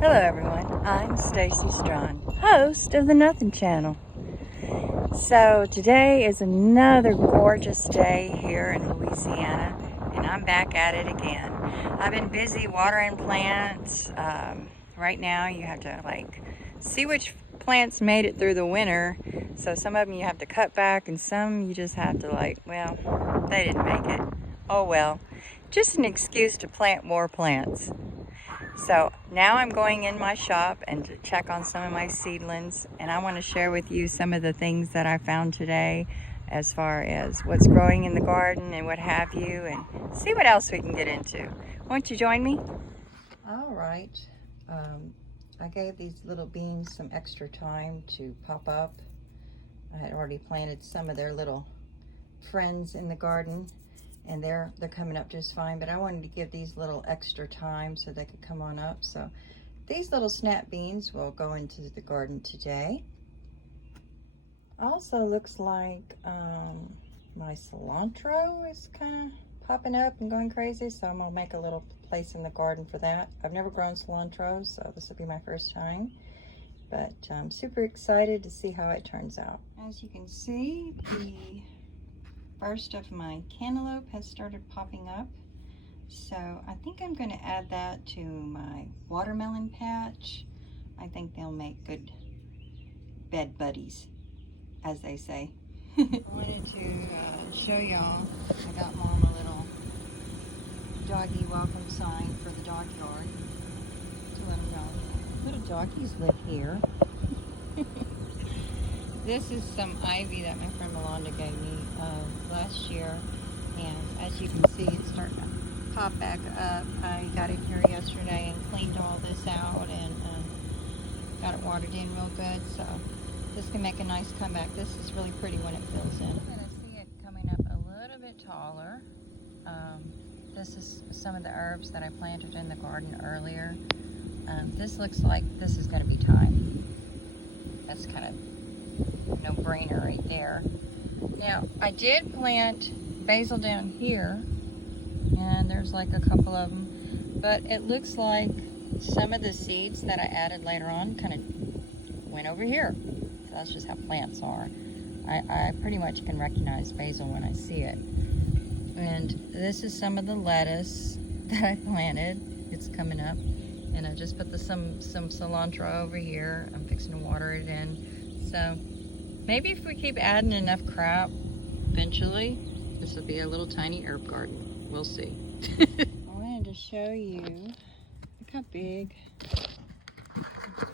Hello everyone, I'm Stacy Strawn, host of the Nothing Channel. So today is another gorgeous day here in Louisiana, and I'm back at it again. I've been busy watering plants. Right now you have to see which plants made it through the winter. So some of them you have to cut back, and some you just have to well, they didn't make it. Oh well, just an excuse to plant more plants. So now I'm going in my shop and to check on some of my seedlings, and I want to share with you some of the things that I found today as far as what's growing in the garden and what have you, and see what else we can get into. Won't you join me? All right. I gave these little beans some extra time to pop up. I had already planted some of their little friends in the garden, and they're coming up just fine, but I wanted to give these little extra time so they could come on up. So these little snap beans will go into the garden today. Also looks like my cilantro is kind of popping up and going crazy, so I'm gonna make a little place in the garden for that. I've never grown cilantro, so this will be my first time, but I'm super excited to see how it turns out. As you can see, the first of my cantaloupe has started popping up, so I think I'm going to add that to my watermelon patch. I think they'll make good bed buddies, as they say. I wanted to show y'all, I got Mom a little doggy welcome sign for the dog yard to let them know little doggies live here. This is some ivy that my friend Melinda gave me last year, and as you can see, it's starting to pop back up. I got in here yesterday and cleaned all this out and got it watered in real good, so this can make a nice comeback. This is really pretty when it fills in. You're going to see it coming up a little bit taller. This is some of the herbs that I planted in the garden earlier. This looks like this is going to be thyme. That's kind of no-brainer right there. Now, I did plant basil down here, and there's like a couple of them, but it looks like some of the seeds that I added later on kind of went over here. So that's just how plants are. I pretty much can recognize basil when I see it. And this is some of the lettuce that I planted. It's coming up, and I just put some cilantro over here. I'm fixing to water it in. So maybe if we keep adding enough crap, eventually this will be a little tiny herb garden. We'll see. I wanted to show you, look how big,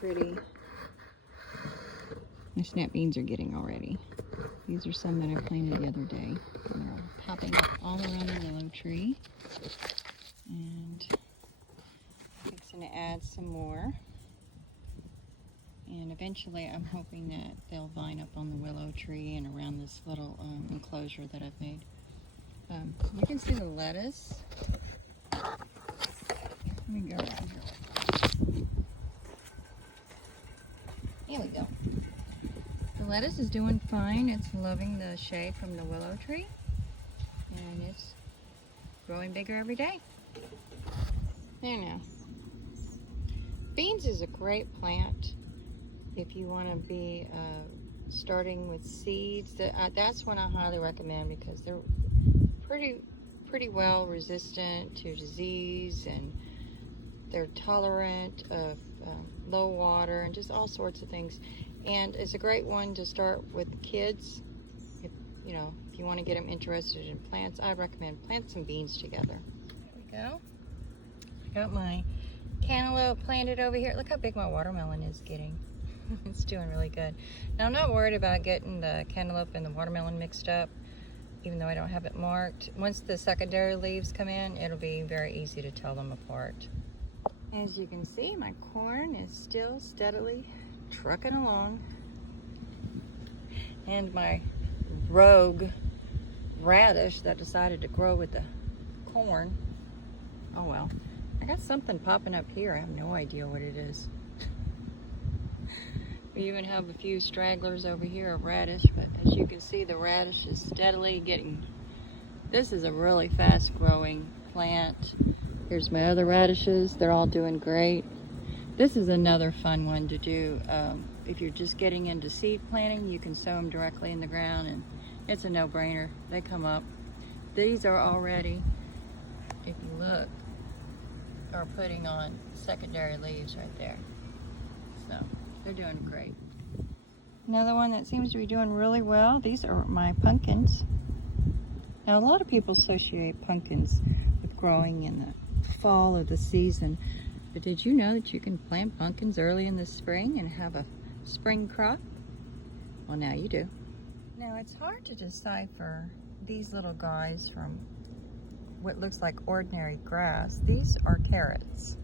pretty my snap beans are getting already. These are some that I planted the other day. And they're popping up all around the willow tree. And fixing to add some more. And eventually I'm hoping that they'll vine up on the willow tree and around this little enclosure that I've made. You can see the lettuce. Let me go around here. Here we go. The lettuce is doing fine. It's loving the shade from the willow tree. And it's growing bigger every day. There now. Beans is a great plant if you want to be starting with seeds. That's one I highly recommend because they're pretty well resistant to disease, and they're tolerant of low water and just all sorts of things. And it's a great one to start with kids. If you want to get them interested in plants, I recommend plant some beans together. There we go. I got my cantaloupe planted over here. Look how big my watermelon is getting. It's doing really good. Now, I'm not worried about getting the cantaloupe and the watermelon mixed up, even though I don't have it marked. Once the secondary leaves come in, it'll be very easy to tell them apart. As you can see, my corn is still steadily trucking along. And my rogue radish that decided to grow with the corn. Oh well. I got something popping up here. I have no idea what it is. We even have a few stragglers over here of radish, but as you can see, the radish is steadily getting... This is a really fast growing plant. Here's my other radishes. They're all doing great. This is another fun one to do. If you're just getting into seed planting, you can sow them directly in the ground, and it's a no-brainer. They come up. These are already, if you look, are putting on secondary leaves right there. So they're doing great. Another one that seems to be doing really well, these are my pumpkins. Now, a lot of people associate pumpkins with growing in the fall of the season, but did you know that you can plant pumpkins early in the spring and have a spring crop? Well, now you do. Now, it's hard to decipher these little guys from what looks like ordinary grass. These are carrots,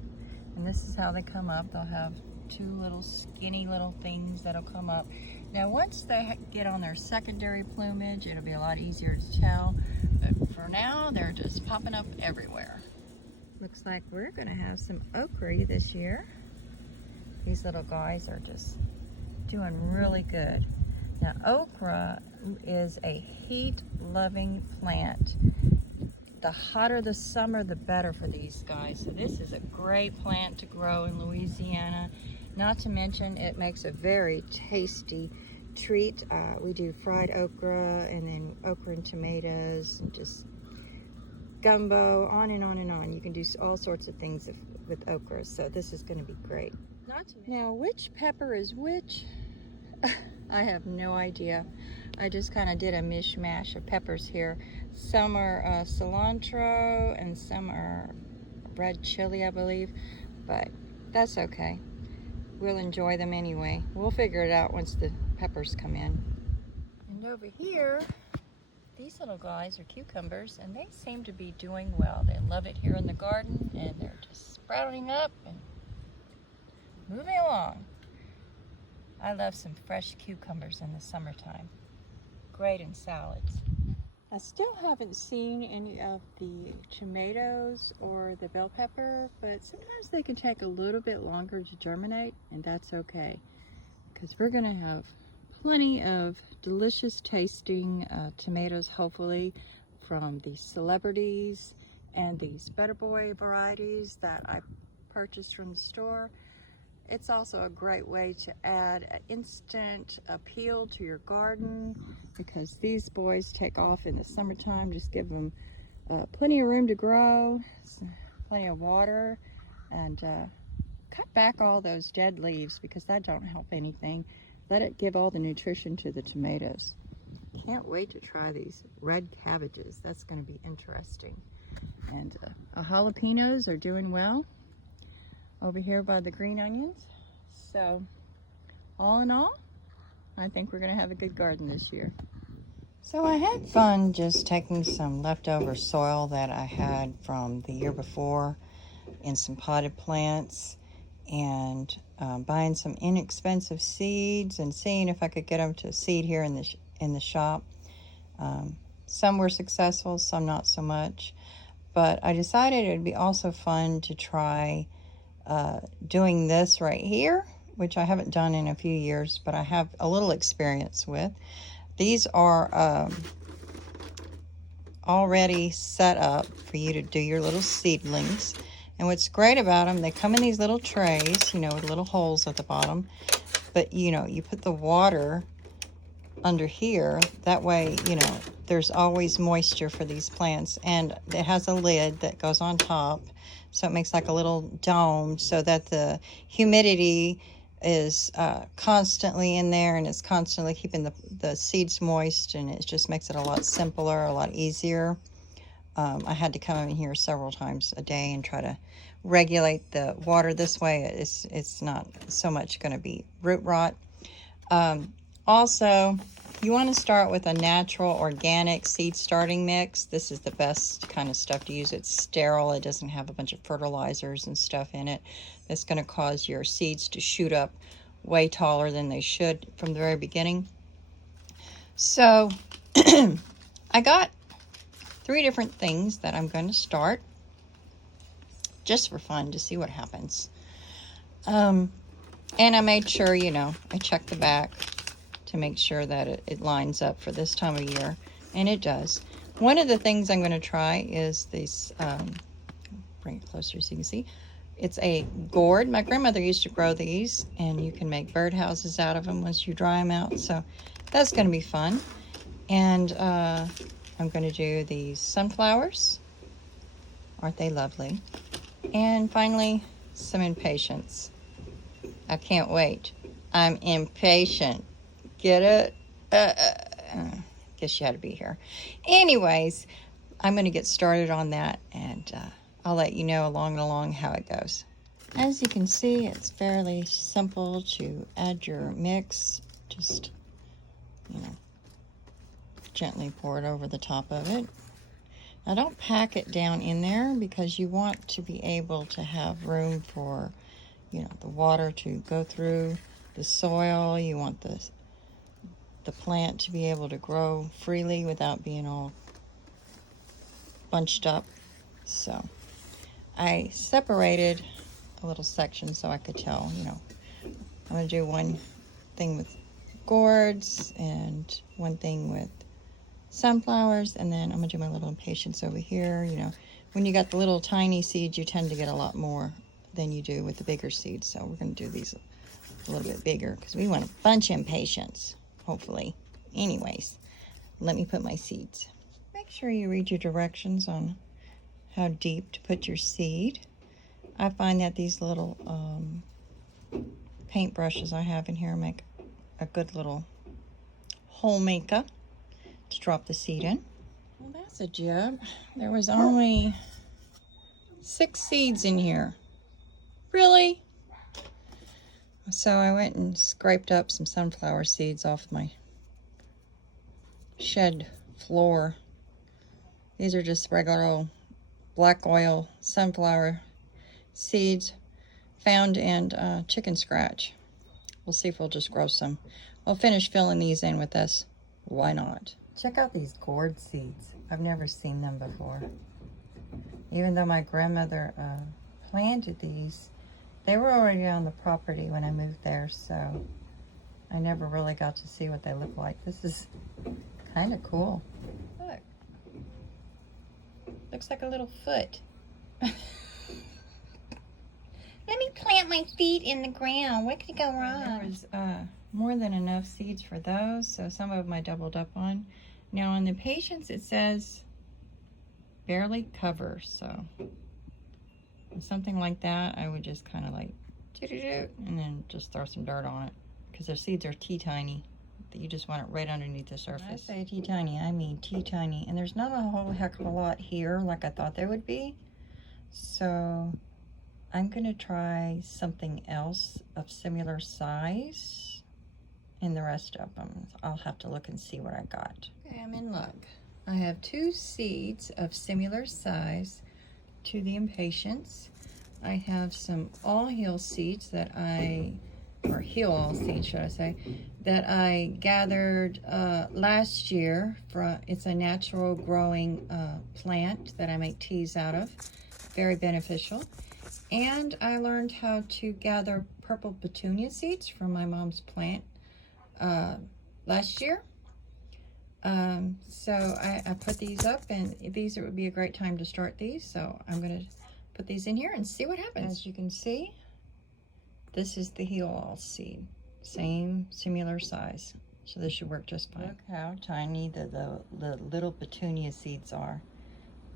and this is how they come up. They'll have two little skinny little things that'll come up. Now, once they get on their secondary plumage, it'll be a lot easier to tell, but for now, they're just popping up everywhere. Looks like we're gonna have some okra this year. These little guys are just doing really good. Now, okra is a heat-loving plant. The hotter the summer, the better for these guys. So this is a great plant to grow in Louisiana. Not to mention, it makes a very tasty treat. We do fried okra, and then okra and tomatoes, and just gumbo, on and on and on. You can do all sorts of things with okra, so this is going to be great. Now, which pepper is which? I have no idea. I just kind of did a mishmash of peppers here. Some are cilantro, and some are red chili, I believe, but that's okay. We'll enjoy them anyway. We'll figure it out once the peppers come in. And over here, these little guys are cucumbers, and they seem to be doing well. They love it here in the garden, and they're just sprouting up and moving along. I love some fresh cucumbers in the summertime. Great in salads. I still haven't seen any of the tomatoes or the bell pepper, but sometimes they can take a little bit longer to germinate, and that's okay, because we're gonna have plenty of delicious tasting tomatoes, hopefully, from these celebrities and these Better Boy varieties that I purchased from the store. It's also a great way to add an instant appeal to your garden, because these boys take off in the summertime. Just give them plenty of room to grow, plenty of water, and cut back all those dead leaves, because that don't help anything. Let it give all the nutrition to the tomatoes. Can't wait to try these red cabbages. That's going to be interesting. And our jalapenos are doing well over here by the green onions. So all in all, I think we're gonna have a good garden this year. So I had fun just taking some leftover soil that I had from the year before in some potted plants, and buying some inexpensive seeds and seeing if I could get them to seed here in the shop. Some were successful, some not so much, but I decided it would be also fun to try doing this right here, which I haven't done in a few years, but I have a little experience with. These are already set up for you to do your little seedlings. And what's great about them, they come in these little trays, with little holes at the bottom. But, you put the water under here. That way, there's always moisture for these plants. And it has a lid that goes on top, so it makes like a little dome, so that the humidity is constantly in there, and it's constantly keeping the seeds moist, and it just makes it a lot simpler, a lot easier. I had to come in here several times a day and try to regulate the water. This way it's not so much going to be root rot. Also, you want to start with a natural organic seed starting mix. This is the best kind of stuff to use. It's sterile. It doesn't have a bunch of fertilizers and stuff in it. That's going to cause your seeds to shoot up way taller than they should from the very beginning. So I got 3 different things that I'm going to start just for fun, to see what happens. And I made sure, I checked the back to make sure that it lines up for this time of year, and it does. One of the things I'm going to try is this, bring it closer so you can see, It's a gourd. My grandmother used to grow these, and you can make birdhouses out of them once you dry them out. So that's going to be fun. And I'm going to do these sunflowers. Aren't they lovely? And finally, some impatience. I can't wait. I'm impatient. Get it? Guess you had to be here. Anyways, I'm going to get started on that, and I'll let you know along how it goes. As you can see, it's fairly simple to add your mix. Just, gently pour it over the top of it. Now don't pack it down in there because you want to be able to have room for, the water to go through the soil. You want the plant to be able to grow freely without being all bunched up. So I separated a little section so I could tell, I'm going to do one thing with gourds and one thing with sunflowers, and then I'm going to do my little impatiens over here. When you got the little tiny seeds, you tend to get a lot more than you do with the bigger seeds. So we're going to do these a little bit bigger because we want a bunch of impatiens, hopefully. Anyways, let me put my seeds. Make sure you read your directions on how deep to put your seed. I find that these little paint brushes I have in here make a good little hole maker to drop the seed in. Well, that's a jib. There was only 6 seeds in here. Really? So I went and scraped up some sunflower seeds off my shed floor. These are just regular old black oil sunflower seeds found in chicken scratch. We'll see if we'll just grow some. I'll finish filling these in with this. Why not? Check out these gourd seeds. I've never seen them before. Even though my grandmother planted these, they were already on the property when I moved there, so I never really got to see what they look like. This is kind of cool. Look. Looks like a little foot. Let me plant my feet in the ground. What could go wrong? There was more than enough seeds for those, so some of them I doubled up on. Now on the patience it says barely cover, so something like that I would just kind of like and then just throw some dirt on it because their seeds are teeny-tiny. You just want it right underneath the surface. When I say teeny-tiny, I mean teeny-tiny, and there's not a whole heck of a lot here like I thought there would be, so I'm going to try something else of similar size in the rest of them. I'll have to look and see what I got. Okay, I'm in luck. I have 2 seeds of similar size to the impatiens. I have some all-heel seeds or heel-all seeds, should I say, that I gathered last year. It's a natural growing plant that I make teas out of. Very beneficial. And I learned how to gather purple petunia seeds from my mom's plant last year. So I put these up, and these, it would be a great time to start these. So I'm going to put these in here and see what happens. As you can see, this is the heel-all seed. Similar size. So this should work just fine. Look how tiny the little petunia seeds are.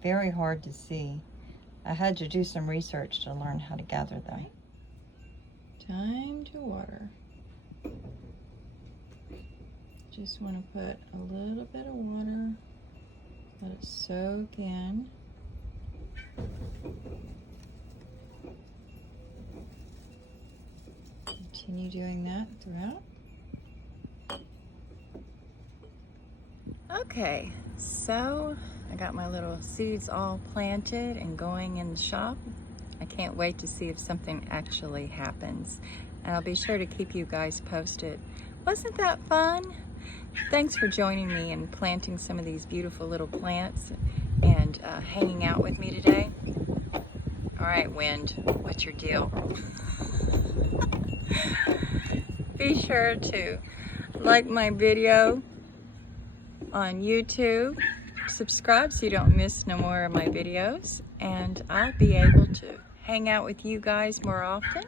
Very hard to see. I had to do some research to learn how to gather them. Time to water. Just want to put a little bit of water, let it soak in. Continue doing that throughout. Okay, so I got my little seeds all planted and going in the shop. I can't wait to see if something actually happens. And I'll be sure to keep you guys posted. Wasn't that fun? Thanks for joining me in planting some of these beautiful little plants and hanging out with me today. All right, wind, what's your deal? Be sure to like my video on YouTube, subscribe so you don't miss no more of my videos, and I'll be able to hang out with you guys more often.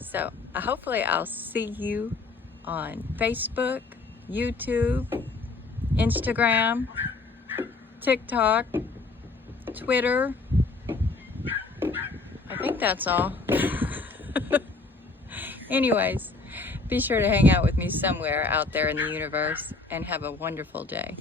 So hopefully I'll see you on Facebook, YouTube, Instagram, TikTok, Twitter. I think that's all. Anyways, be sure to hang out with me somewhere out there in the universe and have a wonderful day.